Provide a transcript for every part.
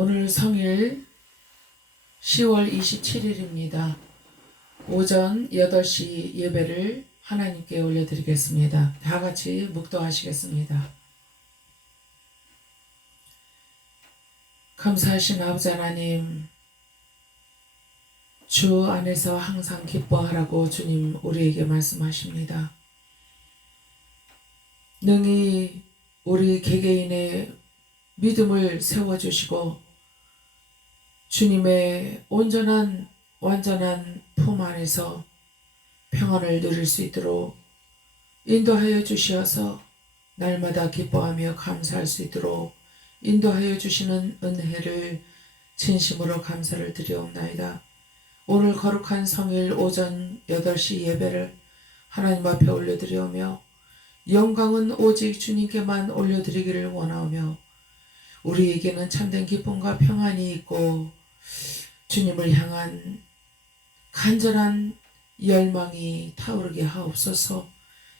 오늘 성일 10월 27일입니다. 오전 8시 예배를 하나님께 올려드리겠습니다. 다 같이 묵도하시겠습니다. 감사하신 아버지 하나님, 주 안에서 항상 기뻐하라고 주님 우리에게 말씀하십니다. 능히 우리 개개인의 믿음을 세워주시고 주님의 온전한 완전한 품 안에서 평안을 누릴 수 있도록 인도하여 주시어서 날마다 기뻐하며 감사할 수 있도록 인도하여 주시는 은혜를 진심으로 감사를 드리옵나이다. 오늘 거룩한 성일 오전 8시 예배를 하나님 앞에 올려드리오며 영광은 오직 주님께만 올려드리기를 원하오며 우리에게는 참된 기쁨과 평안이 있고 주님을 향한 간절한 열망이 타오르게 하옵소서.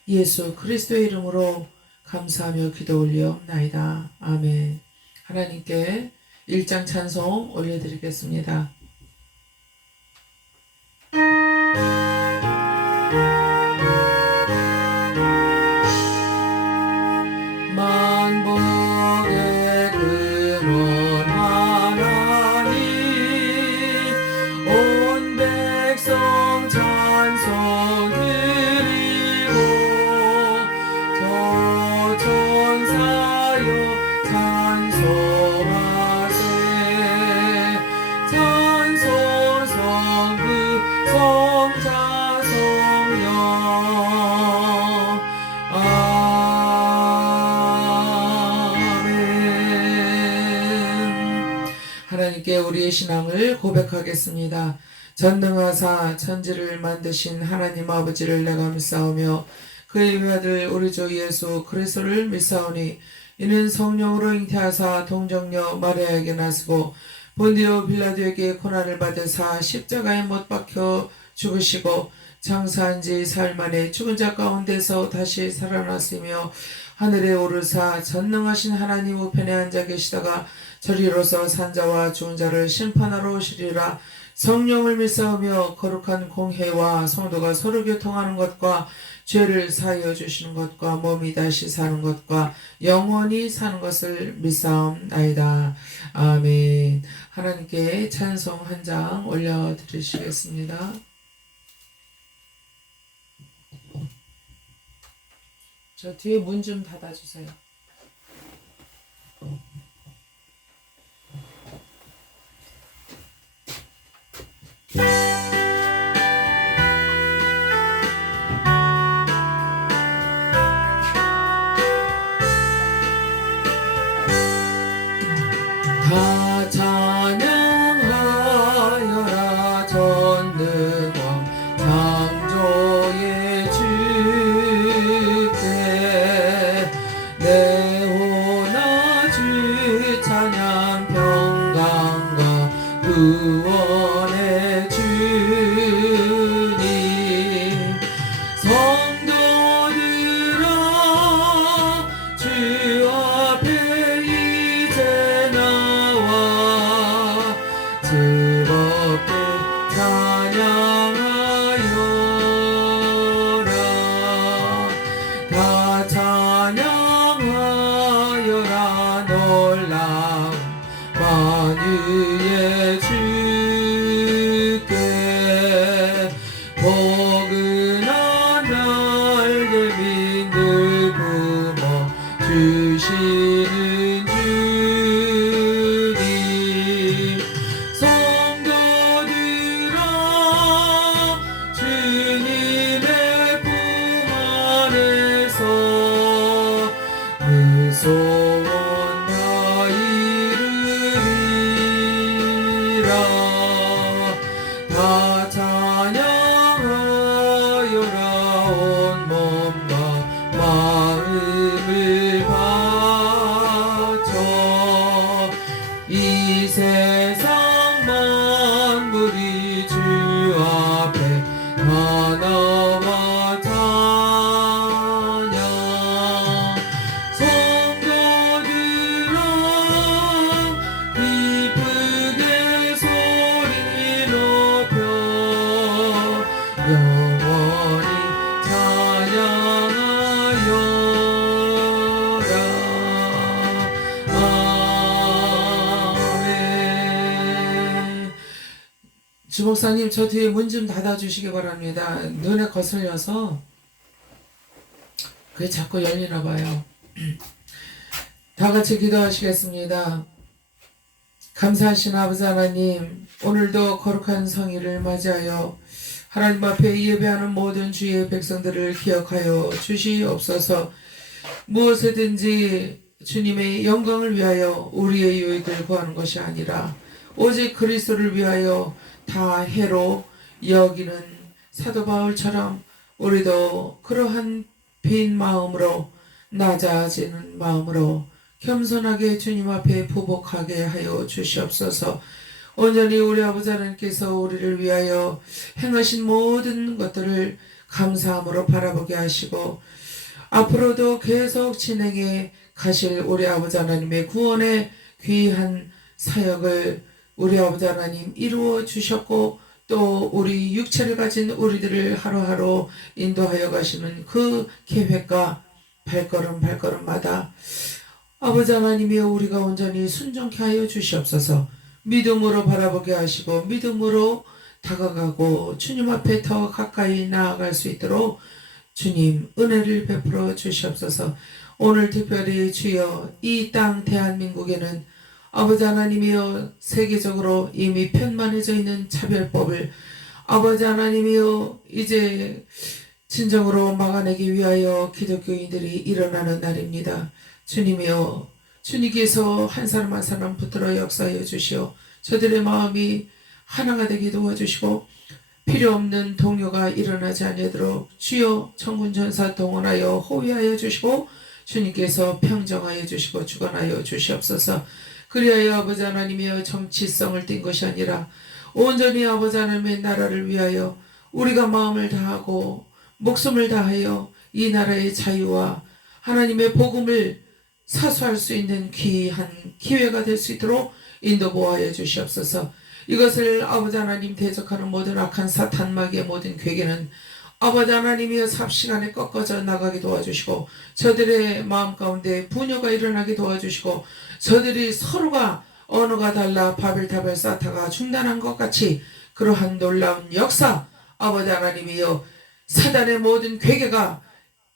예수 그리스도의 이름으로 감사하며 기도 올리옵나이다. 아멘. 하나님께 1장 찬송 올려드리겠습니다. 만복의 근원 하나님, 온 백성 찬송 드리고 저 천사여 찬송하세. 찬송 성부 성자 성령 하나님께 우리의 신앙을 고백하겠습니다. 전능하사 천지를 만드신 하나님 아버지를 내가 믿사오며 그의 외아들 우리 주 예수 그리스도를 믿사오니 이는 성령으로 잉태하사 동정녀 마리아에게 나시고 본디오 빌라도에게 고난을 받으사 십자가에 못 박혀 죽으시고 장사한 지 사흘 만에 죽은 자 가운데서 다시 살아났으며 하늘에 오르사 전능하신 하나님 우편에 앉아 계시다가 저리로서 산자와 죽은 자를 심판하러 오시리라. 성령을 믿사오며 거룩한 공회와 성도가 서로 교통하는 것과 죄를 사하여 주시는 것과 몸이 다시 사는 것과 영원히 사는 것을 믿사옵나이다. 아멘. 하나님께 찬송 한 장 올려드리시겠습니다. 저 뒤에 문 좀 닫아주세요. 다 찬양하여라 전능왕 창조의 주께 내호나 주 찬양 평강과 구원의 주님 성도들아 주 앞에 이제 나와 즐겁게 찬양하여라. 다 찬양하여라 놀라운 만유의 주께 포근한 날개 민들 품어 주시는 주님 성도들아 주님의 품 안에서 그 소원 다 이루리라. 다 찬양하여라 온 몸과 마음을 바 주목사님, 저 뒤에 문 좀 닫아주시기 바랍니다. 눈에 거슬려서 그게 자꾸 열리나 봐요. 다 같이 기도하시겠습니다. 감사하신 아버지 하나님, 오늘도 거룩한 성일을 맞이하여 하나님 앞에 예배하는 모든 주의 백성들을 기억하여 주시옵소서. 무엇이든지 주님의 영광을 위하여 우리의 유익을 구하는 것이 아니라 오직 그리스도를 위하여 다 해로 여기는 사도 바울처럼 우리도 그러한 빈 마음으로, 낮아지는 마음으로 겸손하게 주님 앞에 부복하게 하여 주시옵소서. 온전히 우리 아버지 하나님께서 우리를 위하여 행하신 모든 것들을 감사함으로 바라보게 하시고 앞으로도 계속 진행해 가실 우리 아버지 하나님의 구원의 귀한 사역을 우리 아버지 하나님 이루어 주셨고, 또 우리 육체를 가진 우리들을 하루하루 인도하여 가시는 그 계획과 발걸음마다 아버지 하나님이여 우리가 온전히 순종케 하여 주시옵소서. 믿음으로 바라보게 하시고 믿음으로 다가가고 주님 앞에 더 가까이 나아갈 수 있도록 주님 은혜를 베풀어 주시옵소서. 오늘 특별히 주여 이 땅 대한민국에는 아버지 하나님이여 세계적으로 이미 편만해져 있는 차별법을 아버지 하나님이여 이제 진정으로 막아내기 위하여 기독교인들이 일어나는 날입니다. 주님이여, 주님께서 한 사람 한 사람 붙들어 역사하여 주시오. 저들의 마음이 하나가 되게 도와주시고 필요 없는 동요가 일어나지 아니도록 주여 천군천사 동원하여 호위하여 주시고 주님께서 평정하여 주시고 주관하여 주시옵소서. 그리하여 아버지 하나님이여 정치성을 띈 것이 아니라 온전히 아버지 하나님의 나라를 위하여 우리가 마음을 다하고 목숨을 다하여 이 나라의 자유와 하나님의 복음을 사수할 수 있는 귀한 기회가 될 수 있도록 인도 보호하여 주시옵소서. 이것을 아버지 하나님 대적하는 모든 악한 사탄 마귀의 모든 괴계는 아버지 하나님이여 삽시간에 꺾어져 나가게 도와주시고 저들의 마음 가운데 분노가 일어나게 도와주시고 저들이 서로가 언어가 달라 바벨타벨 사타가 중단한 것 같이 그러한 놀라운 역사 아버지 하나님이여 사단의 모든 괴계가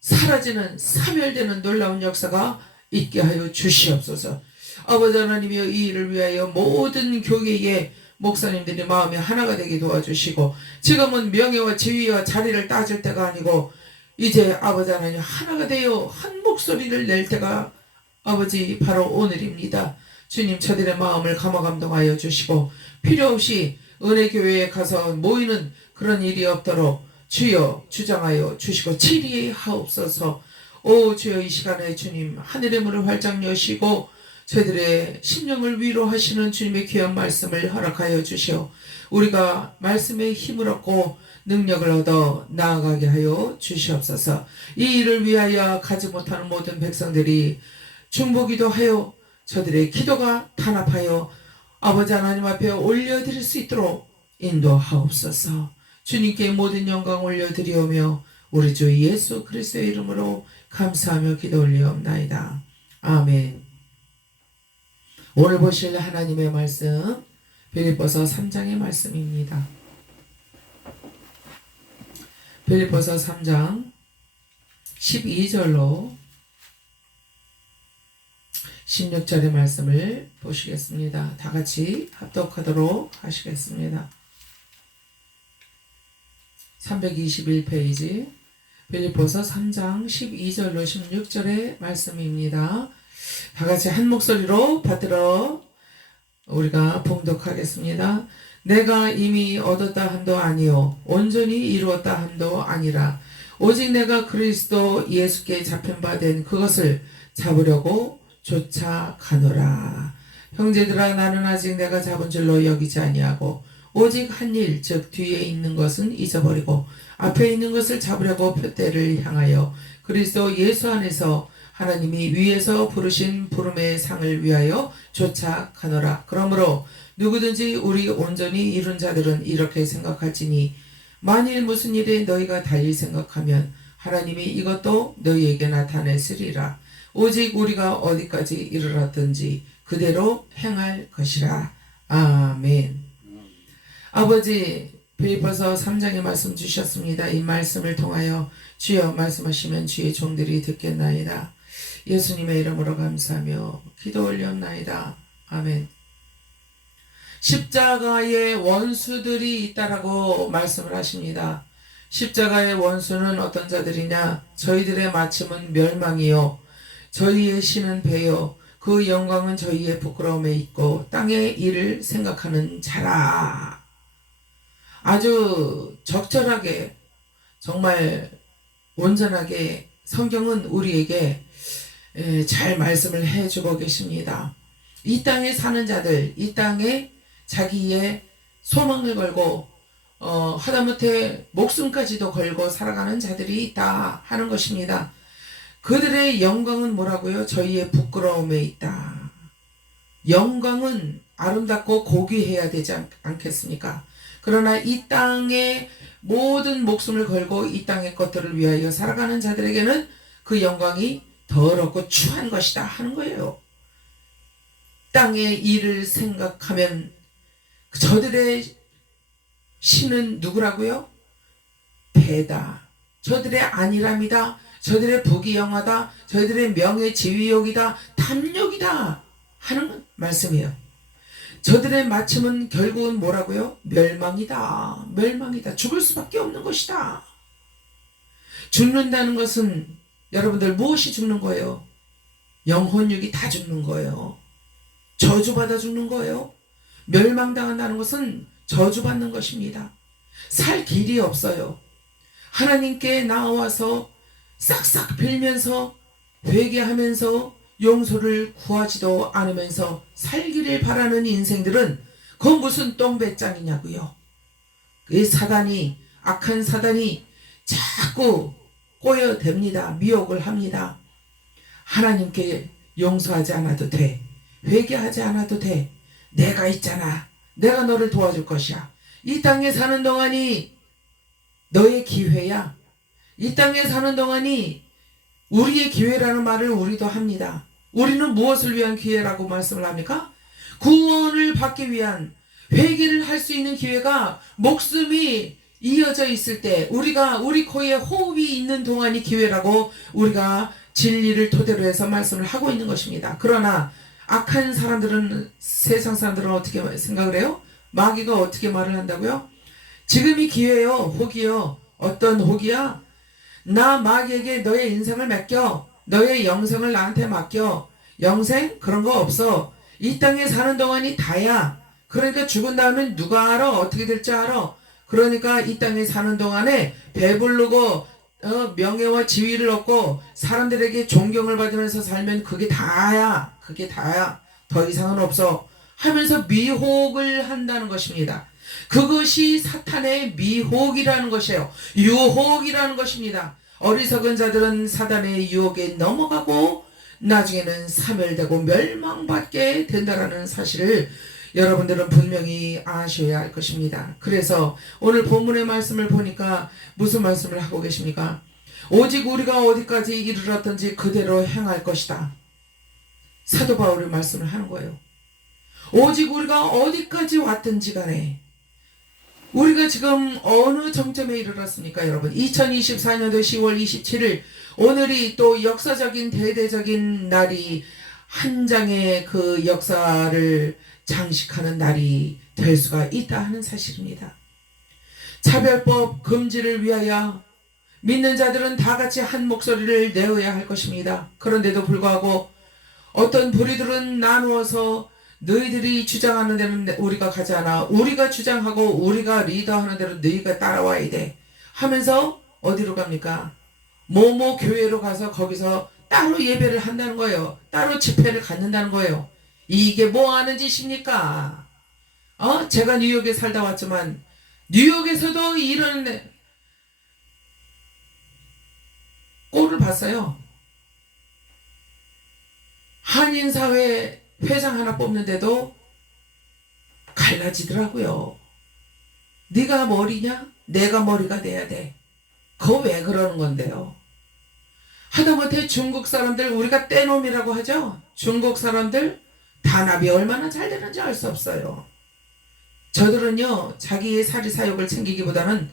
사라지는 사멸되는 놀라운 역사가 있게 하여 주시옵소서. 아버지 하나님이여 이 일을 위하여 모든 교회의 목사님들이 마음이 하나가 되게 도와주시고 지금은 명예와 지위와 자리를 따질 때가 아니고 이제 아버지 하나님 하나가 되어 한 목소리를 낼 때가 아버지 바로 오늘입니다. 주님 저들의 마음을 감화감동하여 주시고 필요 없이 은혜교회에 가서 모이는 그런 일이 없도록 주여 주장하여 주시고 치리하옵소서. 오 주여 이 시간에 주님 하늘의 문을 활짝 여시고 저희들의 심령을 위로하시는 주님의 귀한 말씀을 허락하여 주시오. 우리가 말씀의 힘을 얻고 능력을 얻어 나아가게 하여 주시옵소서. 이 일을 위하여 가지 못하는 모든 백성들이 중보기도 하여 저들의 기도가 단합하여 아버지 하나님 앞에 올려드릴 수 있도록 인도하옵소서. 주님께 모든 영광 올려드리오며 우리 주 예수 그리스도의 이름으로 감사하며 기도 올리옵나이다. 아멘. 오늘 보실 하나님의 말씀 빌립보서 3장의 말씀입니다. 빌립보서 3장 12절로 16절의 말씀을 보시겠습니다. 다 같이 합독하도록 하시겠습니다. 321페이지 빌립보서 3장 12절로 16절의 말씀입니다. 다 같이 한 목소리로 받들어 우리가 봉독하겠습니다. 내가 이미 얻었다 함도 아니요 온전히 이루었다 함도 아니라 오직 내가 그리스도 예수께 잡힌 바 된 그것을 잡으려고 쫓아가노라. 형제들아 나는 아직 내가 잡은 줄로 여기지 아니하고 오직 한 일 즉 뒤에 있는 것은 잊어버리고 앞에 있는 것을 잡으려고 표대를 향하여 그리스도 예수 안에서 하나님이 위에서 부르신 부름의 상을 위하여 쫓아가노라. 그러므로 누구든지 우리 온전히 이룬 자들은 이렇게 생각할지니 만일 무슨 일에 너희가 달리 생각하면 하나님이 이것도 너희에게 나타내시리라. 오직 우리가 어디까지 이르렀든지 그대로 행할 것이라. 아멘. 아버지, 빌립보서 3장의 말씀 주셨습니다. 이 말씀을 통하여 주여 말씀하시면 주의 종들이 듣겠나이다. 예수님의 이름으로 감사하며 기도 올렸나이다. 아멘. 십자가의 원수들이 있다라고 말씀을 하십니다. 십자가의 원수는 어떤 자들이냐? 저희들의 마침은 멸망이요, 저희의 신은 배요, 그 영광은 저희의 부끄러움에 있고 땅의 일을 생각하는 자라. 아주 적절하게, 정말 온전하게 성경은 우리에게 잘 말씀을 해주고 계십니다. 이 땅에 사는 자들, 이 땅에 자기의 소망을 걸고 하다못해 목숨까지도 걸고 살아가는 자들이 있다 하는 것입니다. 그들의 영광은 뭐라고요? 저희의 부끄러움에 있다. 영광은 아름답고 고귀해야 되지 않겠습니까? 그러나 이 땅에 모든 목숨을 걸고 이 땅의 것들을 위하여 살아가는 자들에게는 그 영광이 더럽고 추한 것이다 하는 거예요. 땅의 일을 생각하면 저들의 신은 누구라고요? 배다. 저들의 안일함이다. 저들의 부귀영화다. 저들의 명예 지위욕이다. 탐욕이다 하는 말씀이에요. 저들의 마침은 결국은 뭐라고요? 멸망이다. 멸망이다. 죽을 수밖에 없는 것이다. 죽는다는 것은 여러분들 무엇이 죽는 거예요? 영혼육이 다 죽는 거예요. 저주받아 죽는 거예요. 멸망당한다는 것은 저주받는 것입니다. 살 길이 없어요. 하나님께 나와서 싹싹 빌면서 회개하면서 용서를 구하지도 않으면서 살기를 바라는 인생들은 그건 무슨 똥배짱이냐고요. 그 사단이, 악한 사단이 자꾸 꼬여댑니다. 미혹을 합니다. 하나님께 용서하지 않아도 돼. 회개하지 않아도 돼. 내가 있잖아. 내가 너를 도와줄 것이야. 이 땅에 사는 동안이 너의 기회야. 이 땅에 사는 동안이 우리의 기회라는 말을 우리도 합니다. 우리는 무엇을 위한 기회라고 말씀을 합니까? 구원을 받기 위한, 회개를 할 수 있는 기회가 목숨이 이어져 있을 때, 우리 코에 호흡이 있는 동안이 기회라고 우리가 진리를 토대로 해서 말씀을 하고 있는 것입니다. 그러나 악한 사람들은, 세상 사람들은 어떻게 생각을 해요? 마귀가 어떻게 말을 한다고요? 지금이 기회요, 혹이요. 어떤 혹이야? 나 마귀에게 너의 인생을 맡겨. 너의 영생을 나한테 맡겨. 영생? 그런 거 없어. 이 땅에 사는 동안이 다야. 그러니까 죽은 다음엔 누가 알아? 어떻게 될지 알아? 그러니까 이 땅에 사는 동안에 배부르고 명예와 지위를 얻고 사람들에게 존경을 받으면서 살면 그게 다야. 그게 다야. 더 이상은 없어. 하면서 미혹을 한다는 것입니다. 그것이 사탄의 미혹이라는 것이에요. 유혹이라는 것입니다. 어리석은 자들은 사단의 유혹에 넘어가고 나중에는 사멸되고 멸망받게 된다는 사실을 여러분들은 분명히 아셔야 할 것입니다. 그래서 오늘 본문의 말씀을 보니까 무슨 말씀을 하고 계십니까? 오직 우리가 어디까지 이르렀든지 그대로 행할 것이다. 사도 바울이 말씀을 하는 거예요. 오직 우리가 어디까지 왔든지 간에, 우리가 지금 어느 정점에 이르렀습니까, 여러분? 2024년도 10월 27일, 오늘이 또 역사적인 대대적인 날이, 한 장의 그 역사를 장식하는 날이 될 수가 있다 하는 사실입니다. 차별법 금지를 위하여 믿는 자들은 다 같이 한 목소리를 내어야 할 것입니다. 그런데도 불구하고 어떤 부리들은 나누어서 너희들이 주장하는 데는 우리가 가지 않아. 우리가 주장하고 우리가 리더하는 대로 너희가 따라와야 돼. 하면서 어디로 갑니까? 뭐뭐 교회로 가서 거기서 따로 예배를 한다는 거예요. 따로 집회를 갖는다는 거예요. 이게 뭐 하는 짓입니까? 제가 뉴욕에 살다 왔지만 뉴욕에서도 이런 꼴을 봤어요. 한인사회 회장 하나 뽑는데도 갈라지더라고요. 네가 머리냐? 내가 머리가 돼야 돼. 그거 왜 그러는 건데요? 하다못해 중국 사람들, 우리가 떼놈이라고 하죠? 중국 사람들 단합이 얼마나 잘 되는지 알 수 없어요. 저들은요, 자기의 사리사욕을 챙기기보다는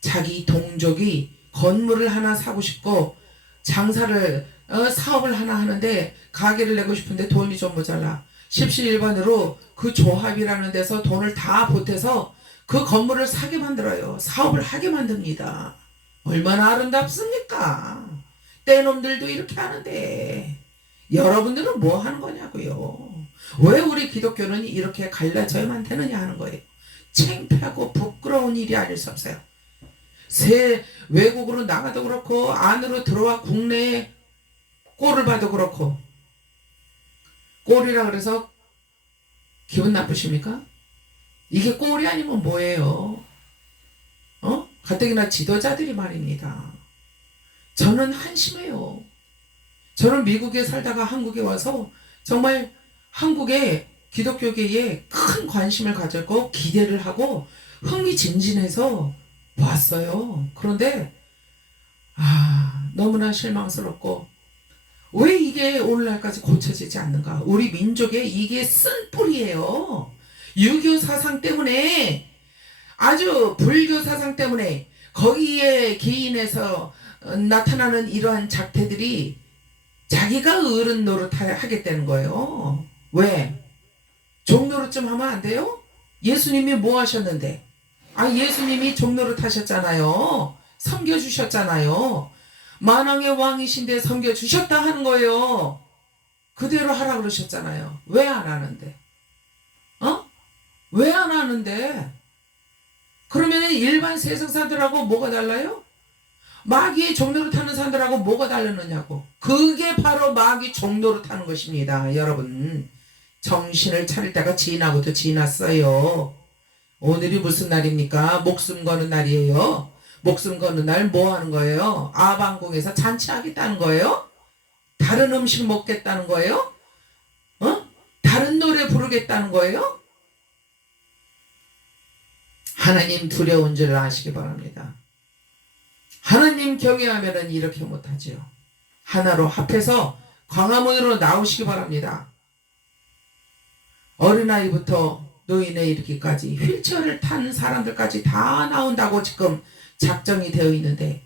자기 동족이 건물을 하나 사고 싶고 장사를 사업을 하나 하는데 가게를 내고 싶은데 돈이 좀 모자라. 십시일반으로 그 조합이라는 데서 돈을 다 보태서 그 건물을 사게 만들어요. 사업을 하게 만듭니다. 얼마나 아름답습니까? 떼놈들도 이렇게 하는데 여러분들은 뭐 하는 거냐고요. 왜 우리 기독교는 이렇게 갈라져야만 되느냐 하는 거예요. 창피하고 부끄러운 일이 아닐 수 없어요. 새 외국으로 나가도 그렇고 안으로 들어와 국내에 꼴을 봐도 그렇고, 꼴이라 그래서 기분 나쁘십니까? 이게 꼴이 아니면 뭐예요? 가뜩이나 지도자들이 말입니다. 저는 한심해요. 저는 미국에 살다가 한국에 와서 정말 한국의 기독교계에 큰 관심을 가졌고 기대를 하고 흥미진진해서 왔어요. 그런데 너무나 실망스럽고, 왜 이게 오늘날까지 고쳐지지 않는가? 우리 민족의 이게 쓴 뿌리예요. 유교 사상 때문에, 아주 불교 사상 때문에 거기에 기인해서 나타나는 이러한 작태들이 자기가 어른 노릇하겠다는 거예요. 왜? 종노릇 좀 하면 안 돼요? 예수님이 뭐 하셨는데? 예수님이 종노릇 하셨잖아요. 섬겨주셨잖아요. 만왕의 왕이신데 섬겨주셨다 하는 거예요. 그대로 하라 그러셨잖아요. 왜 안 하는데? 왜 안 하는데? 그러면 일반 세상사들하고 뭐가 달라요? 마귀의 종노릇 하는 사람들하고 뭐가 다르느냐고. 그게 바로 마귀 종노릇 하는 것입니다. 여러분, 정신을 차릴 때가 지나고도 지났어요. 오늘이 무슨 날입니까? 목숨 거는 날이에요. 목숨 거는 날 뭐 하는 거예요? 아방궁에서 잔치하겠다는 거예요? 다른 음식 먹겠다는 거예요? 다른 노래 부르겠다는 거예요? 하나님 두려운 줄 아시기 바랍니다. 하나님 경외하면은 이렇게 못하지요. 하나로 합해서 광화문으로 나오시기 바랍니다. 어린아이부터 노인에 이르기까지 휠체어를 탄 사람들까지 다 나온다고 지금 작정이 되어 있는데,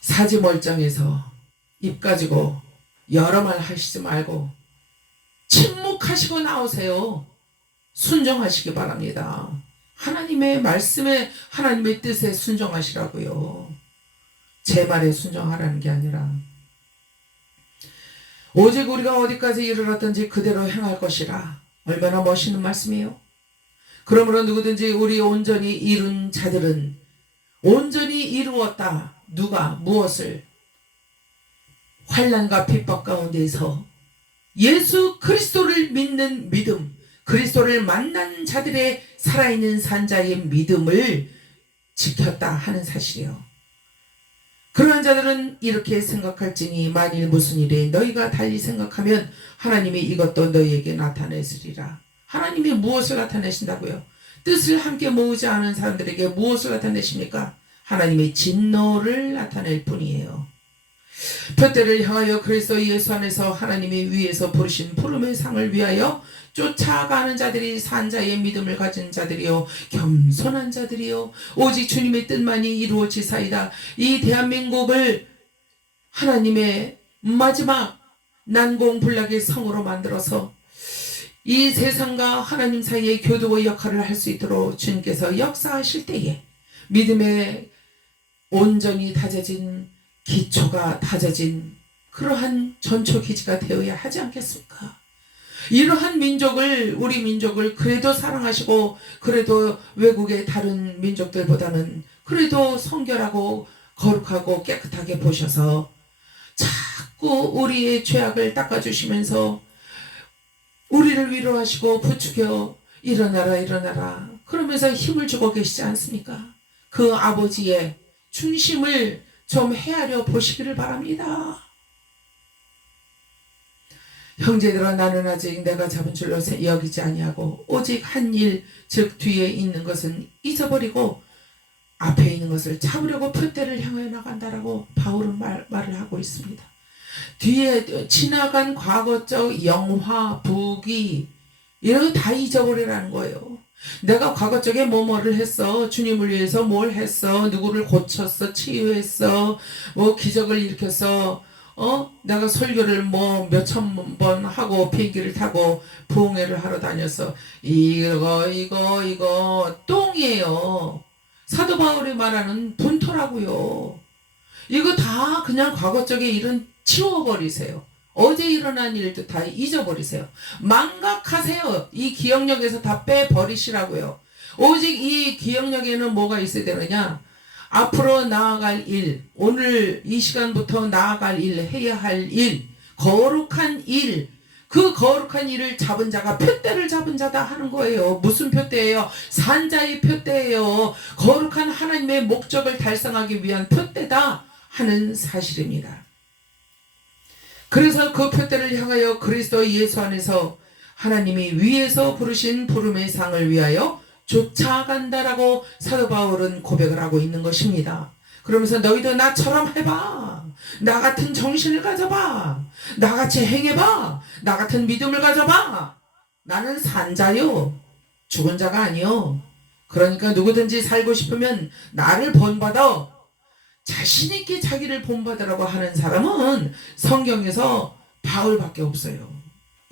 사지 멀쩡해서 입 가지고 여러 말 하시지 말고 침묵하시고 나오세요. 순종하시기 바랍니다. 하나님의 말씀에, 하나님의 뜻에 순종하시라고요. 제 말에 순종하라는 게 아니라, 오직 우리가 어디까지 이르렀든지 그대로 행할 것이라. 얼마나 멋있는 말씀이에요. 그러므로 누구든지 우리 온전히 이룬 자들은 온전히 이루었다. 누가 무엇을? 환난과 핍박 가운데서 예수 그리스도를 믿는 믿음, 그리스도를 만난 자들의 살아있는 산자의 믿음을 지켰다 하는 사실이요. 그러한 자들은 이렇게 생각할지니 만일 무슨 일에 너희가 달리 생각하면 하나님이 이것도 너희에게 나타내시리라. 하나님이 무엇을 나타내신다고요? 뜻을 함께 모으지 않은 사람들에게 무엇을 나타내십니까? 하나님의 진노를 나타낼 뿐이에요. 표대를 향하여 그리스도 예수 안에서 하나님이 위에서 부르신 부름의 상을 위하여 쫓아가는 자들이 산자의 믿음을 가진 자들이요, 겸손한 자들이요, 오직 주님의 뜻만이 이루어지사이다. 이 대한민국을 하나님의 마지막 난공불락의 성으로 만들어서 이 세상과 하나님 사이의 교두보 역할을 할 수 있도록 주님께서 역사하실 때에 믿음에 온전히 다져진, 기초가 다져진 그러한 전초기지가 되어야 하지 않겠습니까? 이러한 민족을, 우리 민족을 그래도 사랑하시고, 그래도 외국의 다른 민족들보다는 그래도 성결하고 거룩하고 깨끗하게 보셔서 자꾸 우리의 죄악을 닦아주시면서 우리를 위로하시고 부추겨 일어나라 일어나라 그러면서 힘을 주고 계시지 않습니까? 그 아버지의 중심을 좀 헤아려 보시기를 바랍니다. 형제들아, 나는 아직 내가 잡은 줄로 여기지 아니하고 오직 한 일, 즉 뒤에 있는 것은 잊어버리고 앞에 있는 것을 잡으려고 표대를 향하여 나간다라고 바울은 말을 하고 있습니다. 뒤에 지나간 과거적 영화, 부귀, 이런 거 다 잊어버리라는 거예요. 내가 과거 쪽에 뭐를 했어. 주님을 위해서 뭘 했어. 누구를 고쳤어. 치유했어. 뭐 기적을 일으켰어. 내가 설교를 뭐 몇천 번 하고 비행기를 타고 부흥회를 하러 다녔어. 이거 똥이에요. 사도 바울이 말하는 본토라고요. 이거 다 그냥 과거 쪽의 일은 치워버리세요. 어제 일어난 일도 다 잊어버리세요. 망각하세요. 이 기억력에서 다 빼버리시라고요. 오직 이 기억력에는 뭐가 있어야 되느냐? 앞으로 나아갈 일, 오늘 이 시간부터 나아갈 일, 해야 할 일, 거룩한 일, 그 거룩한 일을 잡은 자가 표대를 잡은 자다 하는 거예요. 무슨 표대예요? 산자의 표대예요. 거룩한 하나님의 목적을 달성하기 위한 표대다 하는 사실입니다. 그래서 그 표대를 향하여 그리스도 예수 안에서 하나님이 위에서 부르신 부름의 상을 위하여 쫓아간다라고 사도 바울은 고백을 하고 있는 것입니다. 그러면서 너희도 나처럼 해봐. 나 같은 정신을 가져봐. 나같이 행해봐. 나 같은 믿음을 가져봐. 나는 산자요. 죽은 자가 아니요. 그러니까 누구든지 살고 싶으면 나를 본받아. 자신있게 자기를 본받으라고 하는 사람은 성경에서 바울밖에 없어요.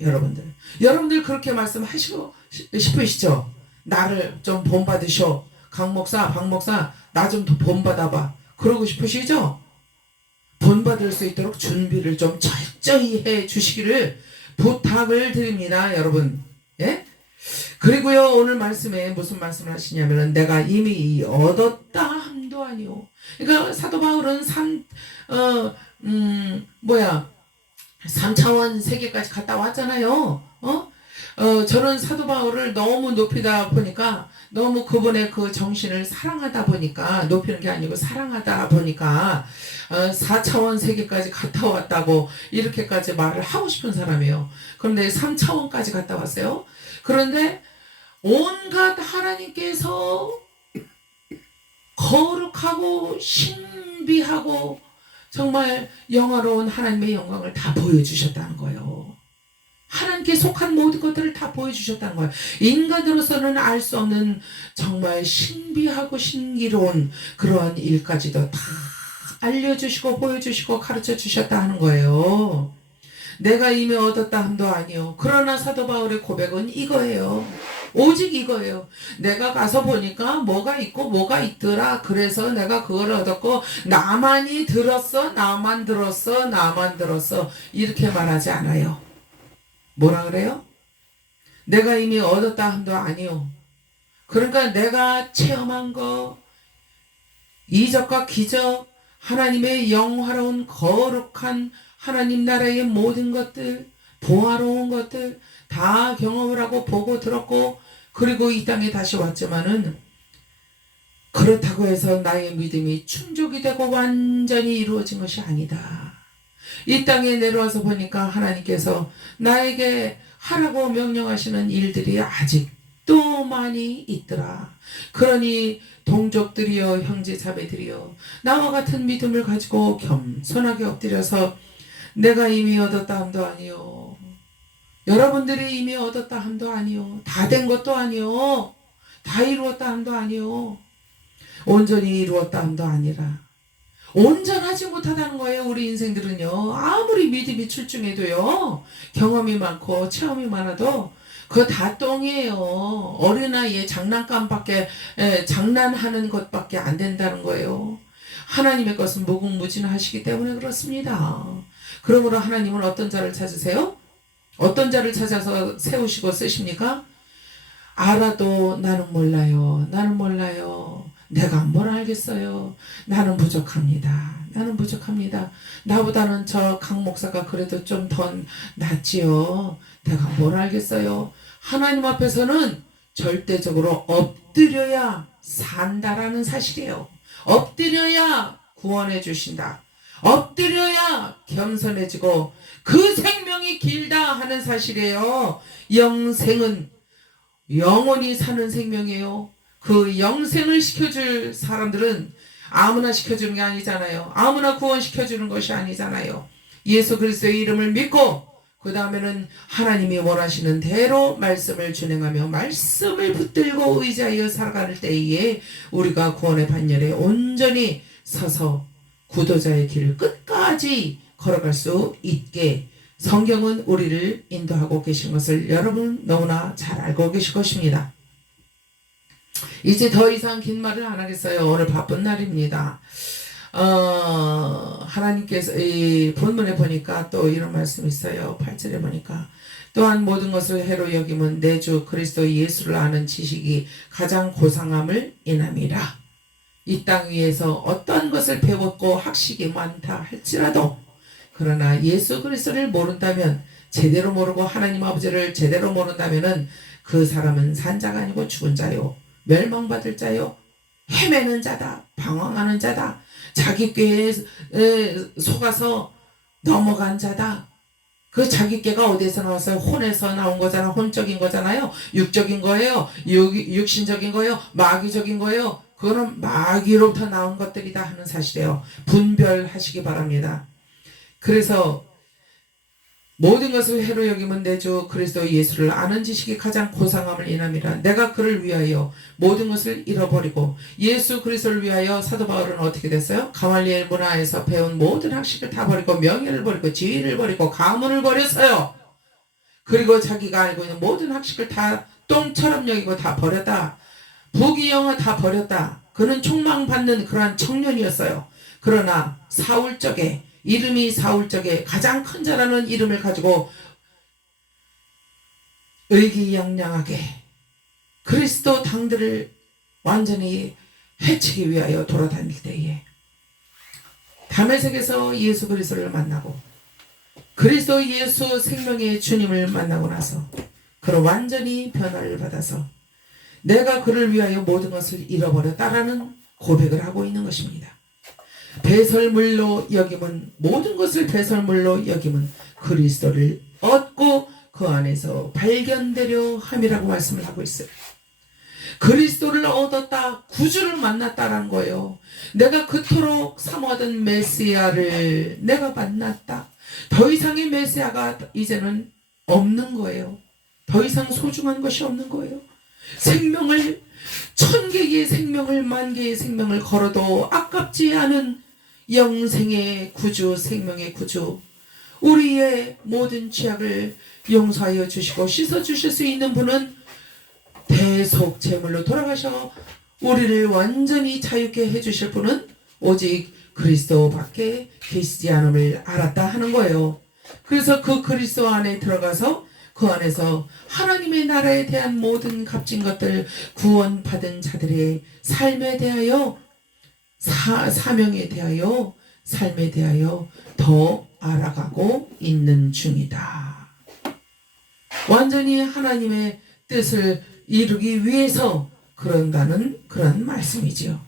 여러분들 그렇게 말씀하시고 싶으시죠? 나를 좀 본받으셔. 강 목사, 박 목사, 나 좀 더 본받아봐. 그러고 싶으시죠? 본받을 수 있도록 준비를 좀 철저히 해 주시기를 부탁을 드립니다, 여러분. 예? 그리고요, 오늘 말씀에 무슨 말씀을 하시냐면은 내가 이미 얻었다 함도 아니오. 그러니까 사도 바울은 3차원 세계까지 갔다 왔잖아요. 저는 사도 바울을 너무 높이다 보니까, 너무 그분의 그 정신을 사랑하다 보니까, 높이는 게 아니고 사랑하다 보니까 4차원 세계까지 갔다 왔다고 이렇게까지 말을 하고 싶은 사람이에요. 그런데 3차원까지 갔다 왔어요. 그런데 온갖 하나님께서 거룩하고 신비하고 정말 영화로운 하나님의 영광을 다 보여주셨다는 거예요. 하나님께 속한 모든 것들을 다 보여주셨다는 거예요. 인간으로서는 알 수 없는 정말 신비하고 신기로운 그러한 일까지도 다 알려주시고 보여주시고 가르쳐 주셨다 하는 거예요. 내가 이미 얻었다 함도 아니요. 그러나 사도 바울의 고백은 이거예요. 오직 이거예요. 내가 가서 보니까 뭐가 있고 뭐가 있더라. 그래서 내가 그걸 얻었고 나만이 들었어. 나만 들었어. 나만 들었어. 이렇게 말하지 않아요. 뭐라 그래요? 내가 이미 얻었다 함도 아니요. 그러니까 내가 체험한 거, 이적과 기적, 하나님의 영화로운 거룩한 하나님 나라의 모든 것들, 보화로운 것들 다 경험을 하고 보고 들었고, 그리고 이 땅에 다시 왔지만은 그렇다고 해서 나의 믿음이 충족이 되고 완전히 이루어진 것이 아니다. 이 땅에 내려와서 보니까 하나님께서 나에게 하라고 명령하시는 일들이 아직도 많이 있더라. 그러니 동족들이여, 형제자매들이여, 나와 같은 믿음을 가지고 겸손하게 엎드려서 내가 이미 얻었다 함도 아니요. 여러분들이 이미 얻었다 함도 아니요. 다 된 것도 아니요. 다 이루었다 함도 아니요. 온전히 이루었다 함도 아니라 온전하지 못하다는 거예요. 우리 인생들은요. 아무리 믿음이 출중해도요. 경험이 많고 체험이 많아도 그거 다 똥이에요. 어린아이의 장난감밖에 장난하는 것밖에 안 된다는 거예요. 하나님의 것은 무궁무진하시기 때문에 그렇습니다. 그러므로 하나님은 어떤 자를 찾으세요? 어떤 자를 찾아서 세우시고 쓰십니까? 알아도 나는 몰라요. 나는 몰라요. 내가 뭘 알겠어요. 나는 부족합니다. 나는 부족합니다. 나보다는 저 강 목사가 그래도 좀 더 낫지요. 내가 뭘 알겠어요. 하나님 앞에서는 절대적으로 엎드려야 산다라는 사실이에요. 엎드려야 구원해 주신다. 엎드려야 겸손해지고 그 생명이 길다 하는 사실이에요. 영생은 영원히 사는 생명이에요. 그 영생을 시켜줄 사람들은 아무나 시켜주는 게 아니잖아요. 아무나 구원시켜주는 것이 아니잖아요. 예수 그리스도의 이름을 믿고 그 다음에는 하나님이 원하시는 대로 말씀을 준행하며 말씀을 붙들고 의지하여 살아갈 때에 우리가 구원의 반열에 온전히 서서 구도자의 길을 끝까지 걸어갈 수 있게 성경은 우리를 인도하고 계신 것을 여러분 너무나 잘 알고 계실 것입니다. 이제 더 이상 긴 말을 안 하겠어요. 오늘 바쁜 날입니다. 하나님께서 이 본문에 보니까 또 이런 말씀이 있어요. 8절에 보니까 또한 모든 것을 해로 여김은 내 주 그리스도 예수를 아는 지식이 가장 고상함을 인함이라. 이 땅 위에서 어떤 것을 배웠고 학식이 많다 할지라도 그러나 예수 그리스도를 모른다면 제대로 모르고 하나님 아버지를 제대로 모른다면은 그 사람은 산 자가 아니고 죽은 자요 멸망받을 자요 헤매는 자다 방황하는 자다 자기 꾀에 속아서 넘어간 자다. 그 자기 꾀가 어디에서 나왔어요? 혼에서 나온 거잖아. 혼적인 거잖아요. 육적인 거예요. 육신적인 거예요. 마귀적인 거예요. 그거는 마귀로부터 나온 것들이다 하는 사실이에요. 분별하시기 바랍니다. 그래서 모든 것을 해로 여김은 내 주 그리스도 예수를 아는 지식이 가장 고상함을 인함이라. 내가 그를 위하여 모든 것을 잃어버리고 예수 그리스도를 위하여 사도 바울은 어떻게 됐어요? 가말리엘 문화에서 배운 모든 학식을 다 버리고 명예를 버리고 지위를 버리고 가문을 버렸어요. 그리고 자기가 알고 있는 모든 학식을 다 똥처럼 여기고 다 버렸다. 부귀영화 다 버렸다. 그는 촉망받는 그러한 청년이었어요. 그러나 사울 적에 이름이 사울 적에 가장 큰 자라는 이름을 가지고 의기양양하게 그리스도 당들을 완전히 해치기 위하여 돌아다닐 때에 다메섹에서 예수 그리스도를 만나고 그리스도 예수 생명의 주님을 만나고 나서 그런 완전히 변화를 받아서 내가 그를 위하여 모든 것을 잃어버렸다라는 고백을 하고 있는 것입니다. 배설물로 여김은 모든 것을 배설물로 여김은 그리스도를 얻고 그 안에서 발견되려 함이라고 말씀을 하고 있어요. 그리스도를 얻었다, 구주를 만났다라는 거예요. 내가 그토록 사모하던 메시아를 내가 만났다. 더 이상의 메시아가 이제는 없는 거예요. 더 이상 소중한 것이 없는 거예요. 생명을 1000개의 생명을 10,000개의 생명을 걸어도 아깝지 않은 영생의 구주, 생명의 구주, 우리의 모든 죄악을 용서하여 주시고 씻어주실 수 있는 분은 대속 제물로 돌아가셔 우리를 완전히 자유케 해주실 분은 오직 그리스도밖에 계시지 않음을 알았다 하는 거예요. 그래서 그 그리스도 안에 들어가서 그 안에서 하나님의 나라에 대한 모든 값진 것들, 구원받은 자들의 삶에 대하여 사명에 대하여 삶에 대하여 더 알아가고 있는 중이다. 완전히 하나님의 뜻을 이루기 위해서 그런다는 그런 말씀이지요.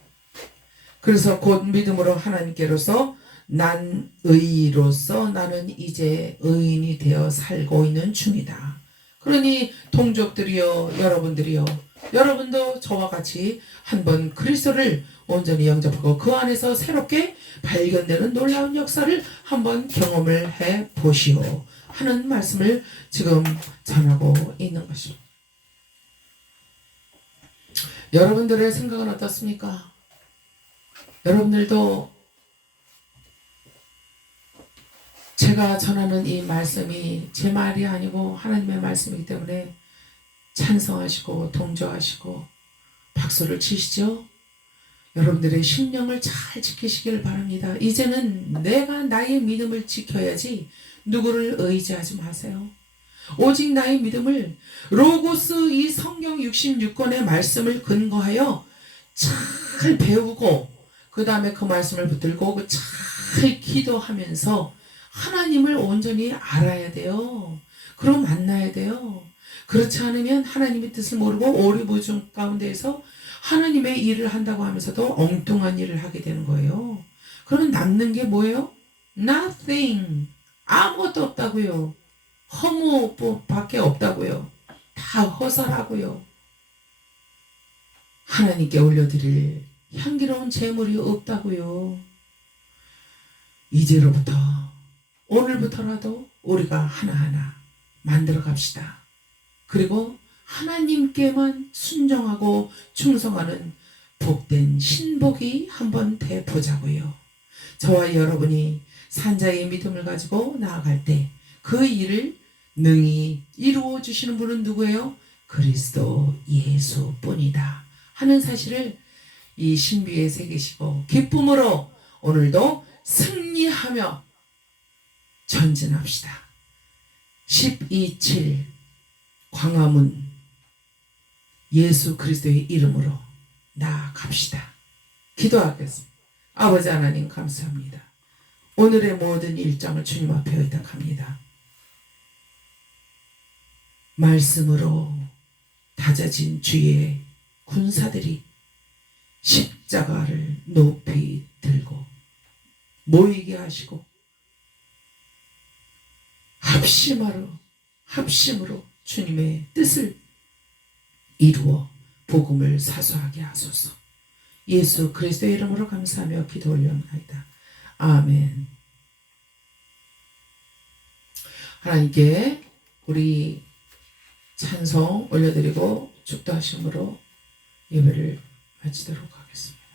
그래서 곧 믿음으로 하나님께로서 난 의로서 나는 이제 의인이 되어 살고 있는 중이다. 그러니 동족들이여 여러분들이여 여러분도 저와 같이 한번 그리스도를 온전히 영접하고 그 안에서 새롭게 발견되는 놀라운 역사를 한번 경험을 해 보시오 하는 말씀을 지금 전하고 있는 것입니다. 여러분들의 생각은 어떻습니까? 여러분들도 제가 전하는 이 말씀이 제 말이 아니고 하나님의 말씀이기 때문에 찬성하시고 동조하시고 박수를 치시죠? 여러분들의 심령을 잘 지키시기를 바랍니다. 이제는 내가 나의 믿음을 지켜야지 누구를 의지하지 마세요. 오직 나의 믿음을 로고스 이 성경 66권의 말씀을 근거하여 잘 배우고 그 다음에 그 말씀을 붙들고 잘 기도하면서 하나님을 온전히 알아야 돼요. 그럼 만나야 돼요. 그렇지 않으면 하나님의 뜻을 모르고 오리무중 가운데에서 하나님의 일을 한다고 하면서도 엉뚱한 일을 하게 되는 거예요. 그러면 남는 게 뭐예요? Nothing. 아무것도 없다고요. 허무밖에 없다고요. 다 허설하고요. 하나님께 올려드릴 향기로운 제물이 없다고요. 이제로부터 오늘부터라도 우리가 하나하나 만들어 갑시다. 그리고 하나님께만 순종하고 충성하는 복된 신복이 한번 돼 보자고요. 저와 여러분이 산자의 믿음을 가지고 나아갈 때 그 일을 능히 이루어 주시는 분은 누구예요? 그리스도 예수뿐이다 하는 사실을 이 신비에 새기시고 기쁨으로 오늘도 승리하며 전진합시다. 12.7 광화문 예수 그리스도의 이름으로 나아갑시다. 기도하겠습니다. 아버지 하나님 감사합니다. 오늘의 모든 일정을 주님 앞에 의탁합니다. 말씀으로 다져진 주의 군사들이 십자가를 높이 들고 모이게 하시고 합심으로 주님의 뜻을 이루어 복음을 사수하게 하소서. 예수 그리스도의 이름으로 감사하며 기도 올려옵나이다. 아멘. 하나님께 우리 찬송 올려드리고 축도하심으로 예배를 마치도록 하겠습니다.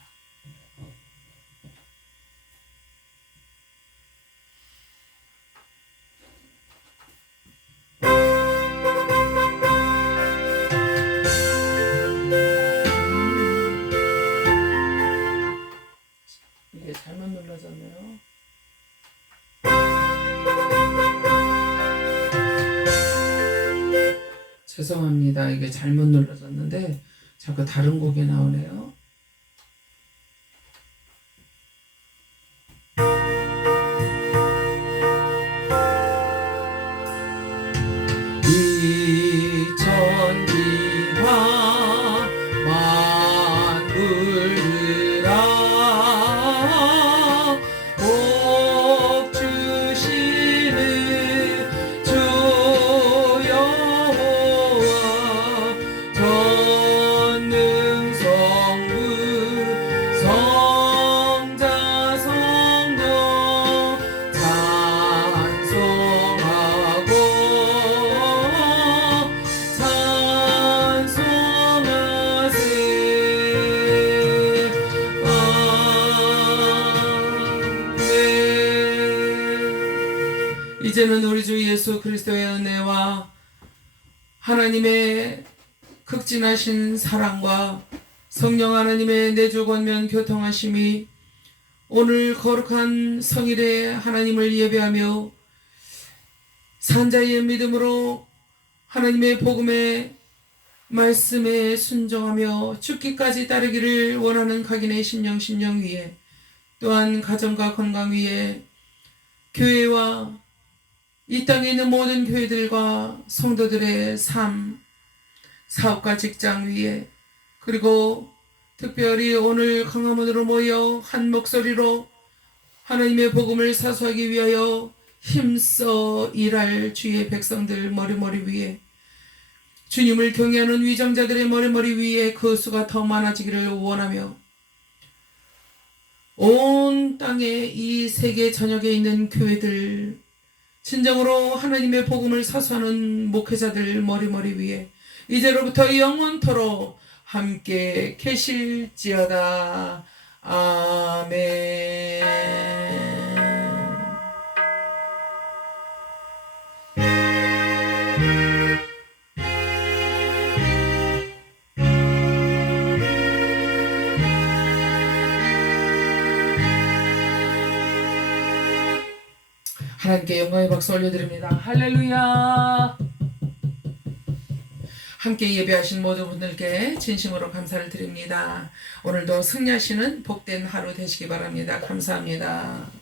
이게 잘못 눌러졌네요. 죄송합니다. 이게 잘못 눌러졌는데 자꾸 다른 곡이 나오네요. 이 천지와 만물들아 복 주시는 주 여호와 전능성부 성자 성령 찬송하고 이제는 우리 주 예수 그리스도의 은혜와 하나님의 극진하신 사랑과 성령 하나님의 내주 권면 교통하심이 오늘 거룩한 성일에 하나님을 예배하며 산자의 믿음으로 하나님의 복음의 말씀에 순종하며 죽기까지 따르기를 원하는 각인의 심령 위에 또한 가정과 건강 위에 교회와 이 땅에 있는 모든 교회들과 성도들의 삶, 사업과 직장 위에 그리고 특별히 오늘 광화문으로 모여 한 목소리로 하나님의 복음을 사수하기 위하여 힘써 일할 주의 백성들 머리머리 위에 주님을 경외하는 위정자들의 머리머리 위에 그 수가 더 많아지기를 원하며 온 땅에 이 세계 전역에 있는 교회들 진정으로 하나님의 복음을 사수하는 목회자들 머리머리 위에 이제로부터 영원토록 함께 계실지어다. 아멘. 하나님께 영광의 박수 올려드립니다. 할렐루야. 함께 예배하신 모든 분들께 진심으로 감사를 드립니다. 오늘도 승리하시는 복된 하루 되시기 바랍니다. 감사합니다.